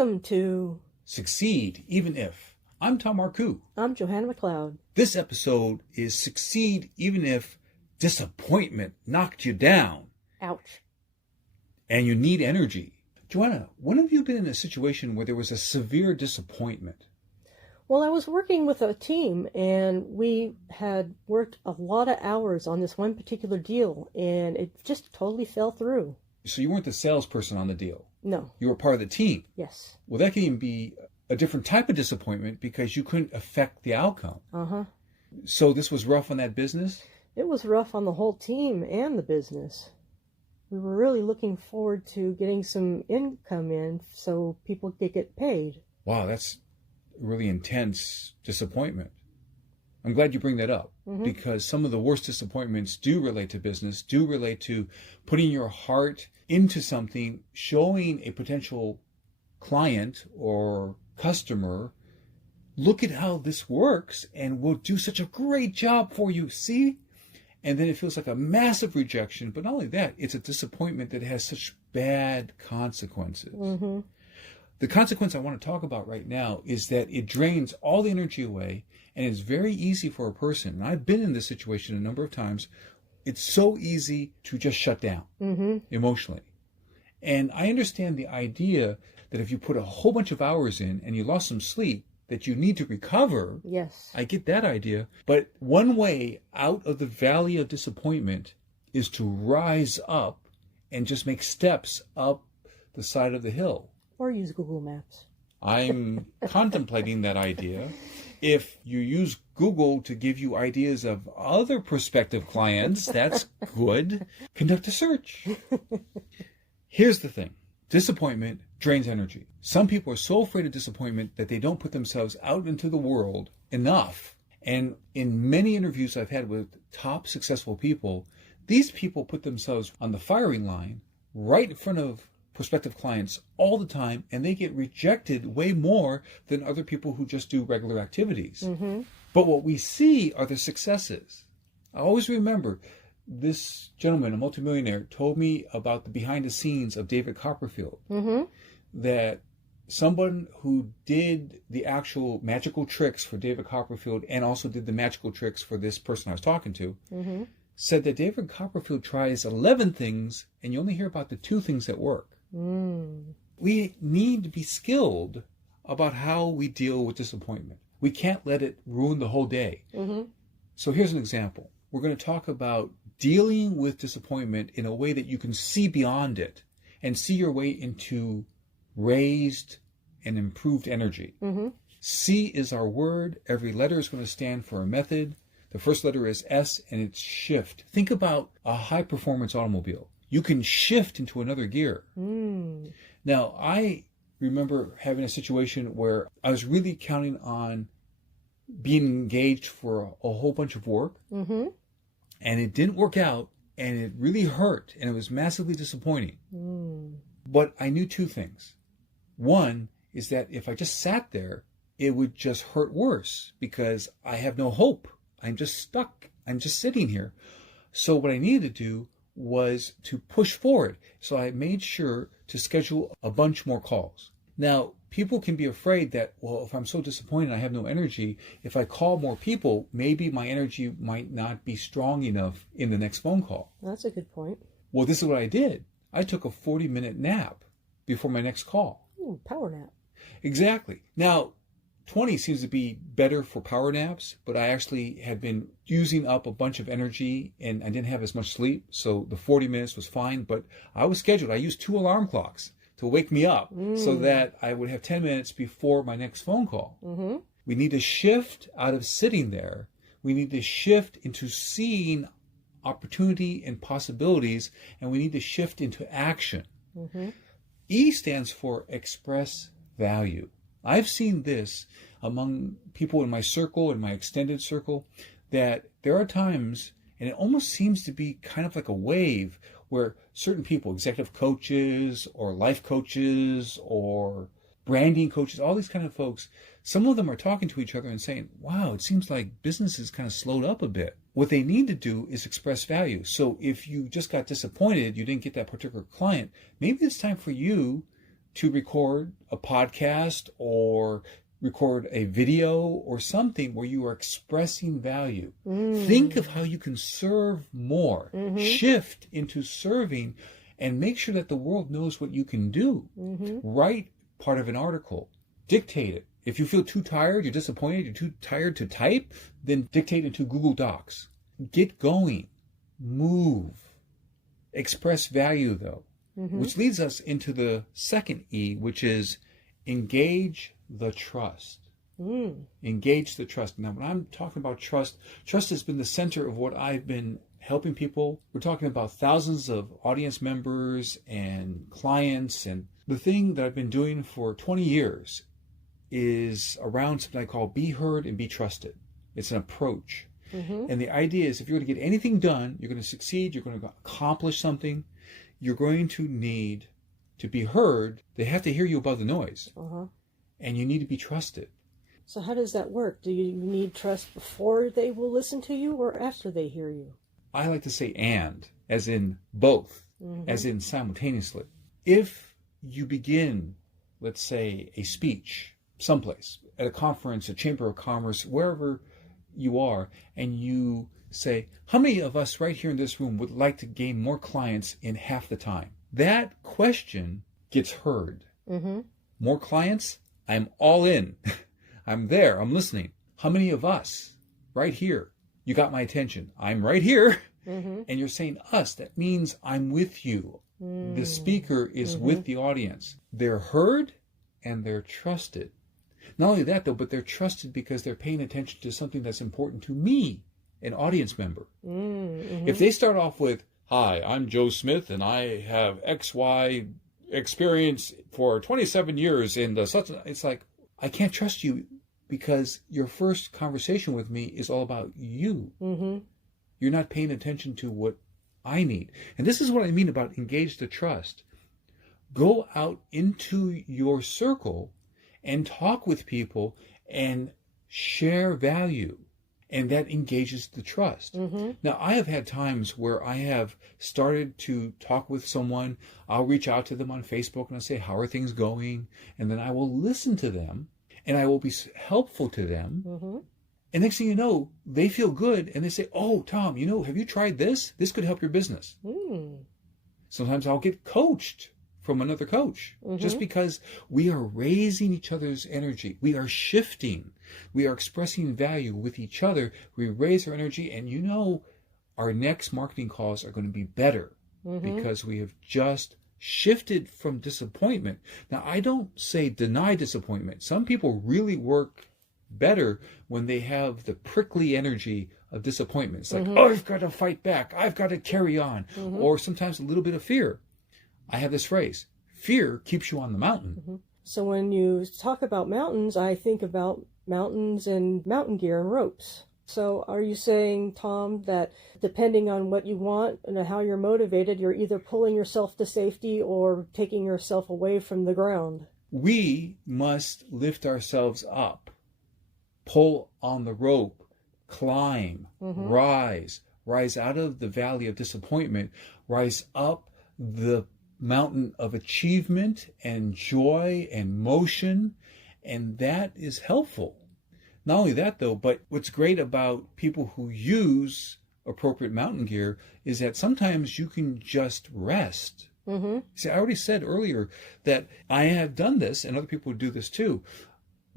Welcome to Succeed Even If. I'm Tom Marcoux. I'm Johanna. This episode is Succeed Even If Disappointment Knocked You Down. Ouch. And you need energy. Johanna, when have you been in a situation where there was a severe disappointment? Well, I was working with a team and we had worked a lot of hours on this one particular deal and it just totally fell through. So you weren't the salesperson on the deal. No. You were part of the team. Yes. Well, that can even be a different type of disappointment because you couldn't affect the outcome. Uh-huh. So this was rough on that business? It was rough on the whole team and the business. We were really looking forward to getting some income in so people could get paid. Wow, that's really intense disappointment. I'm glad you bring that up because some of the worst disappointments do relate to business, do relate to putting your heart into something, showing a potential client or customer, look at how this works and we'll do such a great job for you, see? And then it feels like a massive rejection, but not only that, it's a disappointment that has such bad consequences. Mm-hmm. The consequence I want to talk about right now is that it drains all the energy away, and it's very easy for a person, and I've been in this situation a number of times, it's so easy to just shut down emotionally. And I understand the idea that if you put a whole bunch of hours in and you lost some sleep, that you need to recover. Yes. I get that idea. But one way out of the valley of disappointment is to rise up and just make steps up the side of the hill. Or use Google Maps. I'm contemplating that idea. If you use Google to give you ideas of other prospective clients, that's good. Conduct a search. Here's the thing. Disappointment drains energy. Some people are so afraid of disappointment that they don't put themselves out into the world enough. And in many interviews I've had with top successful people, these people put themselves on the firing line right in front of prospective clients all the time, and they get rejected way more than other people who just do regular activities. But what we see are the successes. I always remember this gentleman, a multimillionaire, told me about the behind the scenes of David Copperfield. That someone who did the actual magical tricks for David Copperfield and also did the magical tricks for this person I was talking to said that David Copperfield tries 11 things and you only hear about the 2 things that work. We need to be skilled about how we deal with disappointment. We can't let it ruin the whole day. So here's an example. We're going to talk about dealing with disappointment in a way that you can see beyond it and see your way into raised and improved energy. C is our word. Every letter is going to stand for a method. The first letter is S, and it's shift. Think about a high-performance automobile. You can shift into another gear. Now, I remember having a situation where I was really counting on being engaged for a whole bunch of work, and it didn't work out, and it really hurt, and it was massively disappointing. But I knew 2 things. One is that if I just sat there, it would just hurt worse because I have no hope. I'm just stuck. I'm just sitting here. So what I needed to do was to push forward. So I made sure to schedule a bunch more calls. Now, people can be afraid that, well, if I'm so disappointed, I have no energy. If I call more people, maybe my energy might not be strong enough in the next phone call. That's a good point. Well, this is what I did. I took a 40-minute nap before my next call. Ooh, power nap. Exactly. Now, 20 seems to be better for power naps, but I actually had been using up a bunch of energy and I didn't have as much sleep. So the 40 minutes was fine, but I was scheduled. I used 2 alarm clocks to wake me up so that I would have 10 minutes before my next phone call. We need to shift out of sitting there. We need to shift into seeing opportunity and possibilities, and we need to shift into action. E stands for express value. I've seen this among people in my circle, in my extended circle, that there are times, and it almost seems to be kind of like a wave, where certain people, executive coaches or life coaches or branding coaches, all these kind of folks, some of them are talking to each other and saying, wow, it seems like business is kind of slowed up a bit. What they need to do is express value. So if you just got disappointed, you didn't get that particular client, maybe it's time for you to record a podcast or record a video or something where you are expressing value. Think of how you can serve more. Shift into serving and make sure that the world knows what you can do. Write part of an article. Dictate it. If you feel too tired, you're disappointed, you're too tired to type, then dictate into Google Docs. Get going. Move. Express value, though. Which leads us into the second E, which is engage the trust. Engage the trust. Now, when I'm talking about trust, trust has been the center of what I've been helping people. We're talking about thousands of audience members and clients. And the thing that I've been doing for 20 years is around something I call be heard and be trusted. It's an approach. And the idea is if you're going to get anything done, you're going to succeed, you're going to accomplish something, you're going to need to be heard. They have to hear you above the noise. And you need to be trusted. So how does that work? Do you need trust before they will listen to you or after they hear you? I like to say and, as in both, as in simultaneously. If you begin, let's say, a speech someplace, at a conference, a chamber of commerce, wherever you are, and you say, how many of us right here in this room would like to gain more clients in half the time? That question gets heard. More clients? I'm all in. I'm there. I'm listening. How many of us right here? You got my attention. I'm right here. And you're saying us. That means I'm with you. The speaker is with the audience. They're heard and they're trusted. Not only that, though, but they're trusted because they're paying attention to something that's important to me, an audience member. If they start off with, hi, I'm Joe Smith, and I have XY experience for 27 years in the such, it's like, I can't trust you because your first conversation with me is all about you. You're not paying attention to what I need. And this is what I mean about engage the trust. Go out into your circle and talk with people and share value. And that engages the trust. Now, I have had times where I have started to talk with someone. I'll reach out to them on Facebook and I'll say, how are things going? And then I will listen to them and I will be helpful to them. And next thing you know, they feel good and they say, oh, Tom, have you tried this? This could help your business. Sometimes I'll get coached from another coach just because we are raising each other's energy. We are shifting. We are expressing value with each other. We raise our energy and our next marketing calls are going to be better because we have just shifted from disappointment. Now, I don't say deny disappointment. Some people really work better when they have the prickly energy of disappointment. It's like, oh, I've got to fight back. I've got to carry on. Or sometimes a little bit of fear. I have this phrase, fear keeps you on the mountain. So when you talk about mountains, I think about mountains and mountain gear and ropes. So are you saying, Tom, that depending on what you want and how you're motivated, you're either pulling yourself to safety or taking yourself away from the ground? We must lift ourselves up, pull on the rope, climb, rise out of the valley of disappointment, rise up the mountain of achievement and joy and motion, and that is helpful. Not only that, though, but what's great about people who use appropriate mountain gear is that sometimes you can just rest. See, I already said earlier that I have done this, and other people do this too.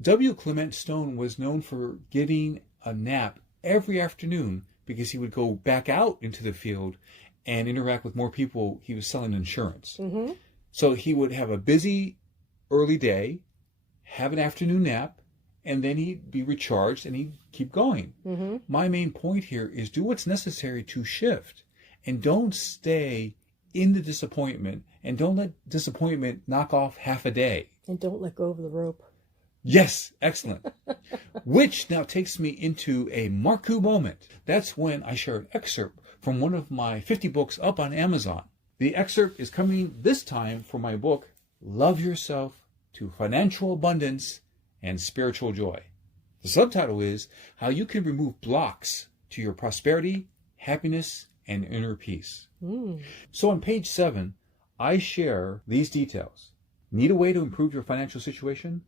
W. Clement Stone was known for getting a nap every afternoon because he would go back out into the field and interact with more people. He was selling insurance. So he would have a busy early day, have an afternoon nap, and then he'd be recharged and he'd keep going. My main point here is do what's necessary to shift and don't stay in the disappointment and don't let disappointment knock off half a day. And don't let go of the rope. Yes, excellent. Which now takes me into a Marcoux moment. That's when I share an excerpt from one of my 50 books up on Amazon. The excerpt is coming this time from my book, Love Yourself to Financial Abundance and Spiritual Joy. The subtitle is How You Can Remove Blocks to Your Prosperity, Happiness, and Inner Peace. So on page 7, I share these details. Need a way to improve your financial situation?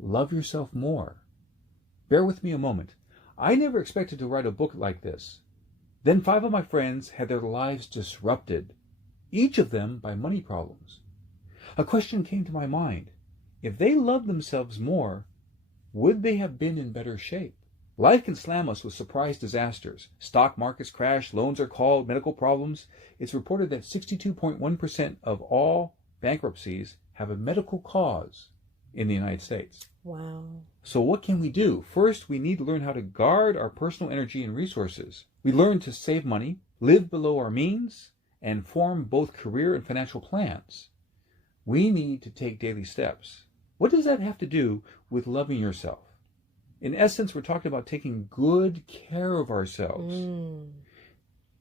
Love yourself more. Bear with me a moment. I never expected to write a book like this. Then 5 of my friends had their lives disrupted, each of them by money problems. A question came to my mind. If they loved themselves more, would they have been in better shape? Life can slam us with surprise disasters. Stock markets crash, loans are called, medical problems. It's reported that 62.1% of all bankruptcies have a medical cause in the United States. Wow. So what can we do? First, we need to learn how to guard our personal energy and resources. We learn to save money, live below our means, and form both career and financial plans. We need to take daily steps. What does that have to do with loving yourself? In essence, we're talking about taking good care of ourselves.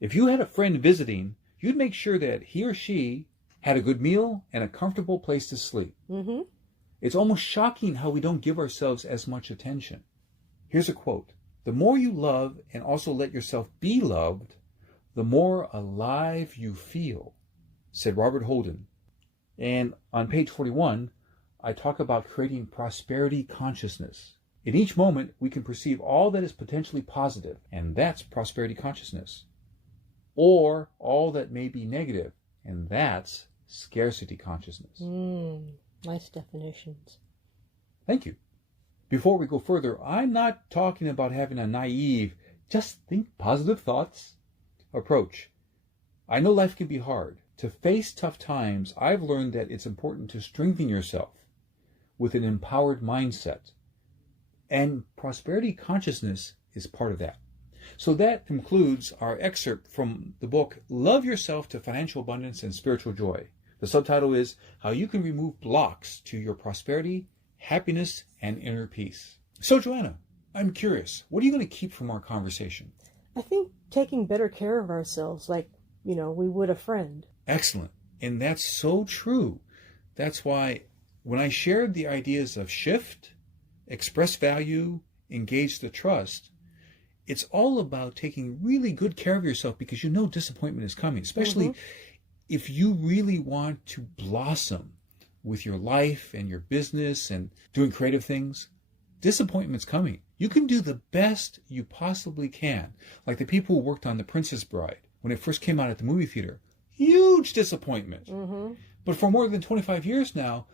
If you had a friend visiting, you'd make sure that he or she had a good meal and a comfortable place to sleep. It's almost shocking how we don't give ourselves as much attention. Here's a quote. The more you love and also let yourself be loved, the more alive you feel, said Robert Holden. And on page 41, I talk about creating prosperity consciousness. In each moment, we can perceive all that is potentially positive, and that's prosperity consciousness. Or all that may be negative, and that's scarcity consciousness. Nice definitions. Thank you. Before we go further, I'm not talking about having a naive, just think positive thoughts approach. I know life can be hard. To face tough times, I've learned that it's important to strengthen yourself with an empowered mindset. And prosperity consciousness is part of that. So that concludes our excerpt from the book, Love Yourself to Financial Abundance and Spiritual Joy. The subtitle is How You Can Remove Blocks to Your Prosperity, Happiness, and Inner Peace. So, Johanna, I'm curious, what are you going to keep from our conversation? I think taking better care of ourselves, like, we would a friend. Excellent. And that's so true. That's why when I shared the ideas of shift, express value, engage the trust, it's all about taking really good care of yourself because disappointment is coming, especially if you really want to blossom with your life and your business and doing creative things. Disappointment's coming. You can do the best you possibly can. Like the people who worked on The Princess Bride when it first came out at the movie theater. Huge disappointment. But for more than 25 years now,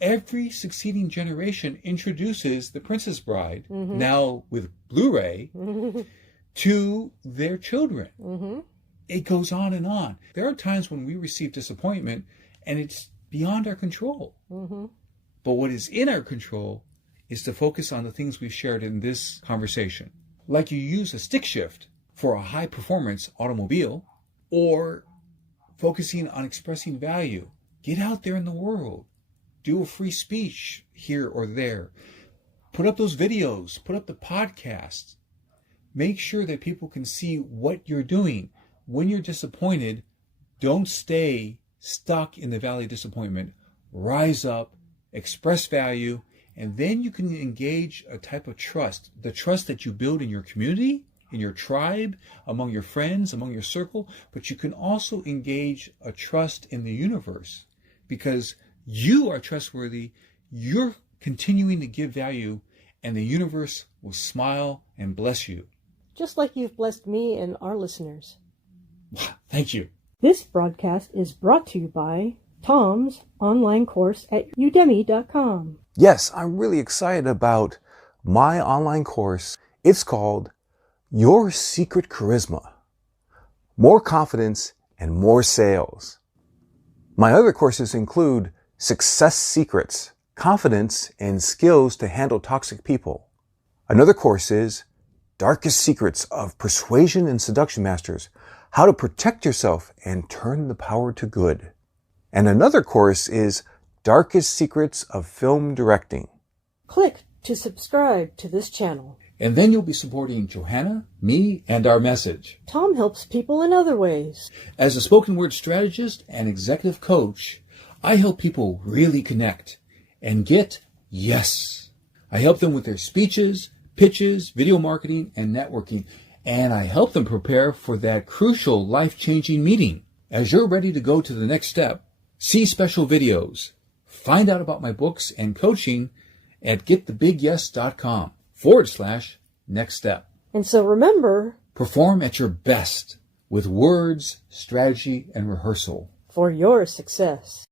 every succeeding generation introduces The Princess Bride, now with Blu-ray, to their children. It goes on and on. There are times when we receive disappointment and it's beyond our control. But what is in our control is to focus on the things we've shared in this conversation. Like you use a stick shift for a high-performance automobile, or focusing on expressing value. Get out there in the world. Do a free speech here or there. Put up those videos. Put up the podcasts. Make sure that people can see what you're doing. When you're disappointed, don't stay stuck in the valley of disappointment. Rise up, express value, and then you can engage a type of trust. The trust that you build in your community, in your tribe, among your friends, among your circle, but you can also engage a trust in the universe because you are trustworthy, you're continuing to give value, and the universe will smile and bless you. Just like you've blessed me and our listeners. Thank you. This broadcast is brought to you by Tom's online course at udemy.com. Yes, I'm really excited about my online course. It's called Your Secret Charisma. More confidence and more sales. My other courses include Success Secrets, Confidence and Skills to Handle Toxic People. Another course is Darkest Secrets of Persuasion and Seduction Masters, How to Protect Yourself and Turn the Power to Good. And another course is Darkest Secrets of Film Directing. Click to subscribe to this channel. And then you'll be supporting Johanna, me, and our message. Tom helps people in other ways. As a spoken word strategist and executive coach, I help people really connect and get yes. I help them with their speeches, pitches, video marketing, and networking. And I help them prepare for that crucial life-changing meeting. As you're ready to go to the next step, see special videos, Find out about my books and coaching at getthebigyes.com/next step. And so remember, perform at your best with words, strategy, and rehearsal for your success.